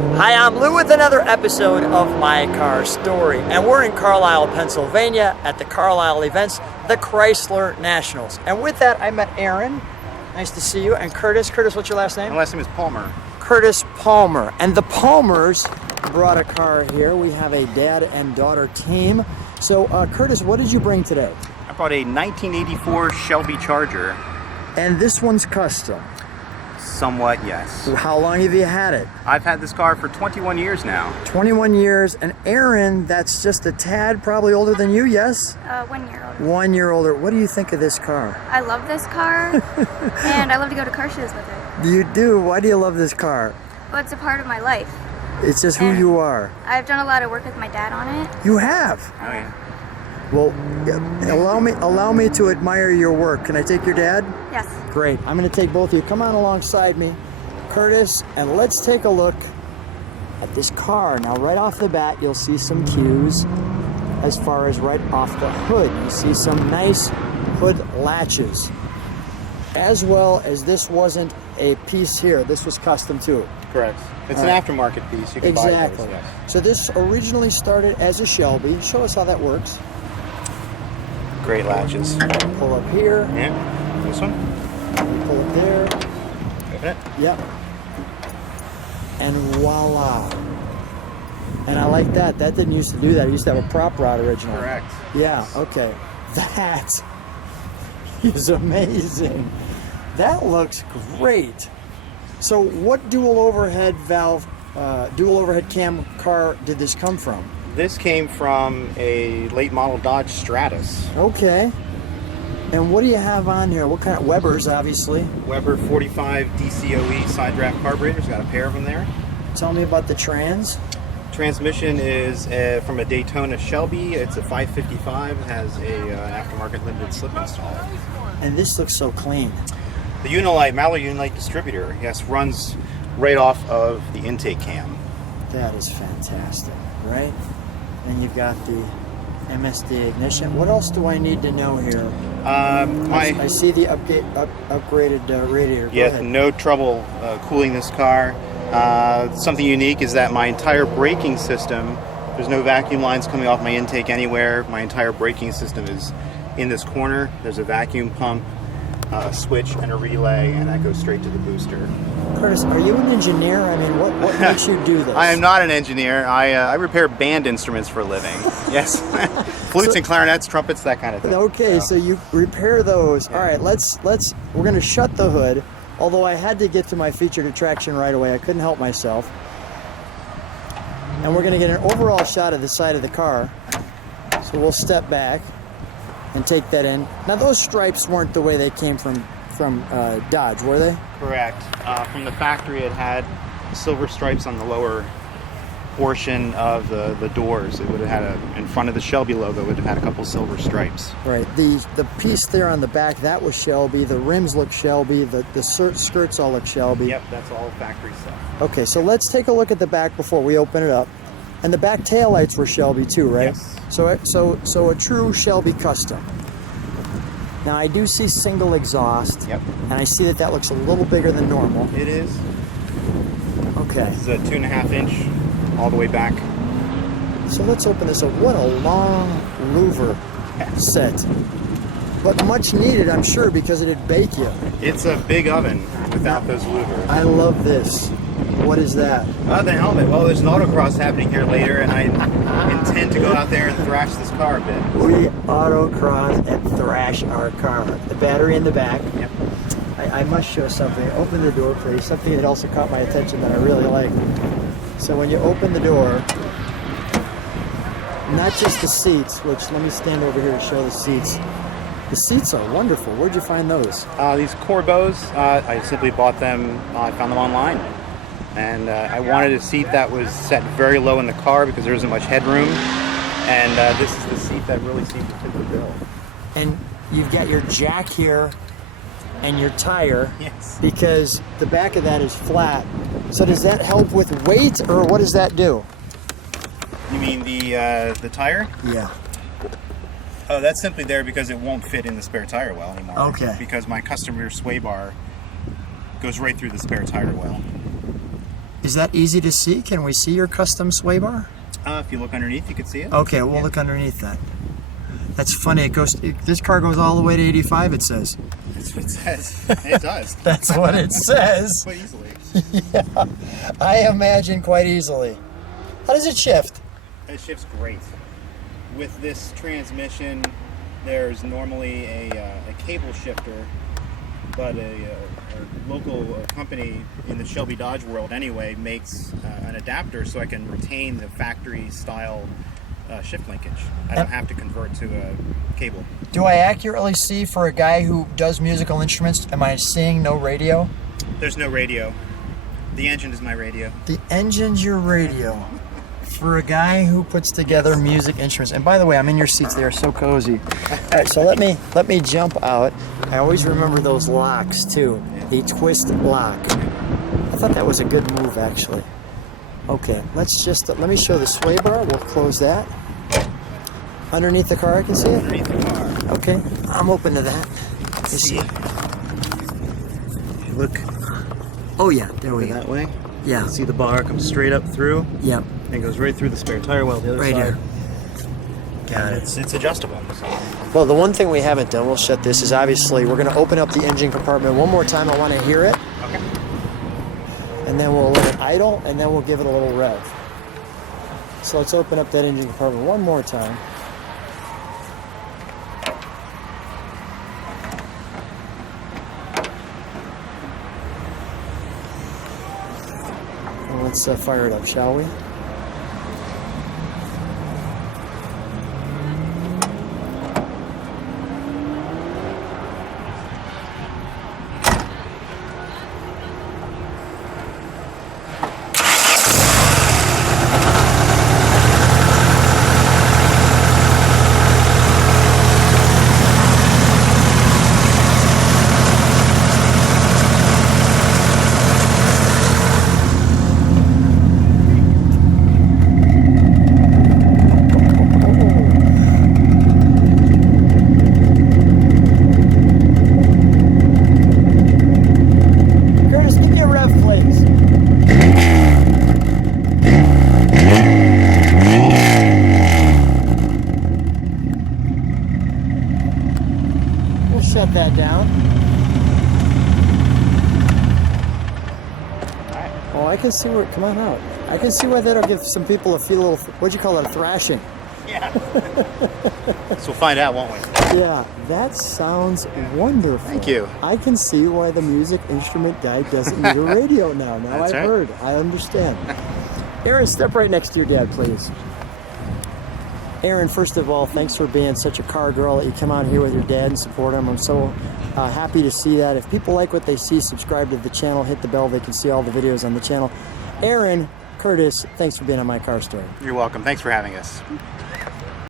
Hi, I'm Lou with another episode of My Car Story, and we're in Carlisle, Pennsylvania at the Carlisle events, the Chrysler Nationals. And with that, I met Erin. Nice to see you. And Curtis. Curtis, what's your last name? My last name is Palmer. Curtis Palmer. And the Palmers brought a car here. We have a dad and daughter team. So, Curtis, what did you bring today? I brought a 1984 Shelby Charger. And this one's custom. Somewhat, yes. How long have you had it? I've had this car for 21 years now. 21 years. And Erin, that's just a tad probably older than you, yes? 1 year older. 1 year older. What do you think of this car? I love this car, and I love to go to car shows with it. You do? Why do you love this car? Well, it's a part of my life. It's just who And you are. I've done a lot of work with my dad on it. You have? Oh, yeah. Well, allow me to admire your work. Can I take your dad? Yes. Great. I'm going to take both of you. Come on alongside me, Curtis, and let's take a look at this car. Now, right off the bat, you'll see some cues as far as right off the hood. You see some nice hood latches, as well as this wasn't a piece here. This was custom too. Correct. It's an aftermarket piece. You can Exactly. buy those, yes. So this originally started as a Shelby. Show us how that works. Great latches. Pull up here. Yeah. This one. Pull up there. Open it. Yep. And voila. And I like that. That didn't used to do that. It used to have a prop rod originally. Correct. Yeah, okay. That is amazing. That looks great. So what dual overhead cam car did this come from? This came from a late model Dodge Stratus. Okay. And what do you have on here? What kind of Weber's, obviously? Weber 45 DCOE side draft carburetors. Got a pair of them there. Tell me about the trans. Transmission is from a Daytona Shelby. It's a 555. It has an aftermarket limited slip installer. And this looks so clean. The Unilite, Mallard Unilite distributor, yes, runs right off of the intake cam. That is fantastic, right? And you've got the MSD ignition. What else do I need to know here? I see the upgraded radiator. Go Yeah, ahead. no trouble cooling this car. Something unique is that my entire braking system, there's no vacuum lines coming off my intake anywhere. My entire braking system is in this corner. There's a vacuum pump, a switch, and a relay, and that goes straight to the booster. Curtis, are you an engineer? I mean, what makes you do this? I am not an engineer. I repair band instruments for a living. Yes, flutes and clarinets, trumpets, that kind of thing. Okay, so you repair those. All right, we're going to shut the hood. Although I had to get to my featured attraction right away. I couldn't help myself. And we're going to get an overall shot of the side of the car. So we'll step back and take that in. Now those stripes weren't the way they came from Dodge, were they? Correct. From the factory, it had silver stripes on the lower portion of the doors. It would have had in front of the Shelby logo, it would have had a couple silver stripes. Right. The piece there on the back, that was Shelby. The rims look Shelby. The skirts all look Shelby. Yep, that's all factory stuff. Okay, so let's take a look at the back before we open it up. And the back taillights were Shelby too, right? Yes. So a true Shelby custom. Now I do see single exhaust. Yep. And I see that looks a little bigger than normal. It is. Okay. This is a 2.5 inch all the way back. So let's open this up. What a long louver set. But much needed, I'm sure, because it'd bake you. It's a big oven without those louvers. I love this. What is that? The helmet. Well, there's an autocross happening here later, and I intend to go out there and thrash this car a bit. We autocross and thrash our car. The battery in the back. Yep. I must show something. Open the door, please. Something that also caught my attention that I really like. So when you open the door, not just the seats, which let me stand over here to show the seats. The seats are wonderful. Where'd you find those? These Corbos, I simply bought them, I found them online. And I wanted a seat that was set very low in the car because there isn't much headroom. And this is the seat that really seemed to fit the bill. And you've got your jack here and your tire. Yes. Because the back of that is flat. So does that help with weight, or what does that do? You mean the tire? Yeah. Oh, that's simply there because it won't fit in the spare tire well anymore. Okay. Because my custom rear sway bar goes right through the spare tire well. Is that easy to see? Can we see your custom sway bar? If you look underneath, you can see it. Okay, we'll look underneath that. That's funny. This car goes all the way to 85. It says. That's what it says. It does. That's what it says. Quite easily. Yeah, I imagine quite easily. How does it shift? It shifts great. With this transmission, there's normally a cable shifter, but a local company in the Shelby Dodge world anyway makes an adapter so I can retain the factory style shift linkage. I don't have to convert to a cable. Do I accurately see for a guy who does musical instruments, am I seeing no radio? There's no radio. The engine is my radio. The engine's your radio. For a guy who puts together music instruments. And by the way, I'm in your seats. They are so cozy. All right, so let me jump out. I always remember those locks too. The twist lock. I thought that was a good move actually. Okay, let me show the sway bar. We'll close that. Underneath the car, I can see it. Underneath the car. Okay, I'm open to that. You see? Look. Oh yeah, there we go. That way. Yeah. See the bar comes straight up through. Yeah. And goes right through the spare tire well the other Right side. here. Got it. It's adjustable. So. Well, the one thing we haven't done, we'll shut this, is obviously we're going to open up the engine compartment one more time. I want to hear it. Okay. And then we'll let it idle, and then we'll give it a little rev. So let's open up that engine compartment one more time. And let's fire it up, shall we? Shut that down. Oh, I can see where. Come on out. I can see why that'll give some people a little. What'd you call it? A thrashing. Yeah. So we'll find out, won't we? Yeah, that sounds wonderful. Thank you. I can see why the music instrument guy doesn't need a radio now. Now That's I've right. heard. I understand. Erin, step right next to your dad, please. Erin, first of all, thanks for being such a car girl that you come out here with your dad and support him. I'm so happy to see that. If people like what they see, subscribe to the channel, hit the bell. They can see all the videos on the channel. Erin, Curtis, thanks for being on My Car Story. You're welcome. Thanks for having us.